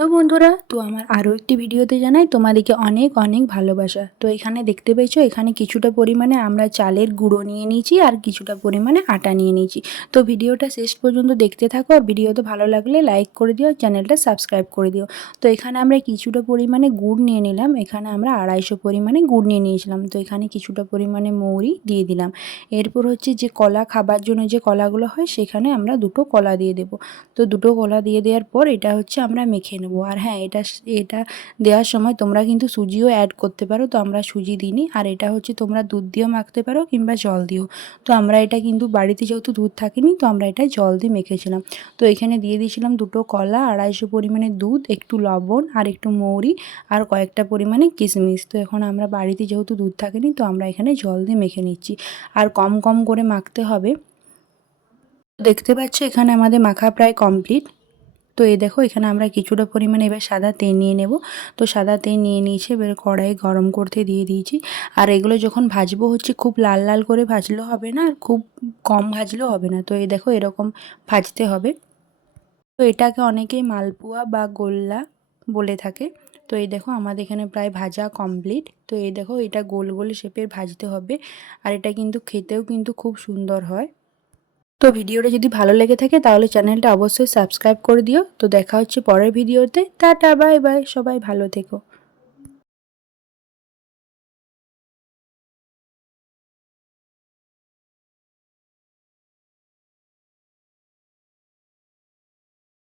তো বন্ধুরা, তো আমার আরও একটি ভিডিওতে জানাই তোমাদেরকে অনেক অনেক ভালোবাসা। তো এখানে দেখতে পেয়েছো, এখানে কিছুটা পরিমাণে আমরা চালের গুঁড়ো নিয়ে নিয়েছি আর কিছুটা পরিমাণে আটা নিয়ে নিয়েছি। তো ভিডিওটা শেষ পর্যন্ত দেখতে থাকো, আর ভিডিওতে ভালো লাগলে লাইক করে দিও, চ্যানেলটা সাবস্ক্রাইব করে দিও। তো এখানে আমরা কিছুটা পরিমাণে গুড় নিয়ে নিলাম, এখানে আমরা 250 পরিমাণে গুড় নিয়ে নিয়েছিলাম। তো এখানে কিছুটা পরিমাণে মৌরি দিয়ে দিলাম। এরপর হচ্ছে যে কলা খাবার জন্য যে কলাগুলো হয়, সেখানে আমরা 2টো কলা দিয়ে দেবো। তো 2টো কলা দিয়ে দেওয়ার পর এটা হচ্ছে আমরা মেখে নেব। আর হ্যাঁ, এটা দেওয়ার সময় তোমরা কিন্তু সুজিও অ্যাড করতে পারো, তো আমরা সুজি দিইনি। আর এটা হচ্ছে তোমরা দুধ দিয়েও মাখতে পারো কিংবা জল দিয়েও। তো আমরা এটা কিন্তু বাড়িতে যেহেতু দুধ থাকেনি, তো আমরা এটা জল দিয়ে মেখেছিলাম। তো এখানে দিয়ে দিয়েছিলাম 2টো কলা, 250 পরিমাণে দুধ, একটু লবণ আর একটু মৌরি আর কয়েকটা পরিমাণে কিশমিশ। তো এখন আমরা বাড়িতে যেহেতু দুধ থাকেনি, তো আমরা এখানে জল দিয়ে মেখে নিচ্ছি। আর কম কম করে মাখতে হবে। দেখতে পাচ্ছ এখানে আমাদের মাখা প্রায় কমপ্লিট। তো এই দেখো, এখানে আমরা কিছুটা পরিমাণে এবার সাদা তেল নিয়ে নেব। তো সাদা তেল নিয়ে নিয়েছি, এবার কড়াই গরম করতে দিয়ে দিয়েছি। আর এগুলো যখন ভাজবো হচ্ছে খুব লাল লাল করে ভাজলেও হবে না, আর খুব কম ভাজলেও হবে না। তো এই দেখো, এরকম ভাজতে হবে। তো এটাকে অনেকেই মালপোয়া বা গোল্লা বলে থাকে। তো এই দেখো, আমাদের এখানে প্রায় ভাজা কমপ্লিট। তো এই দেখো, এটা গোল গোল শেপের ভাজতে হবে। আর এটা কিন্তু খেতেও কিন্তু খুব সুন্দর হয়। তো ভিডিওটা যদি ভালো লেগে থাকে তাহলে চ্যানেলটা অবশ্যই সাবস্ক্রাইব করে দিও। তো দেখা হচ্ছে পরের ভিডিওতে। টাটা, বাই বাই, সবাই ভালো থেকো।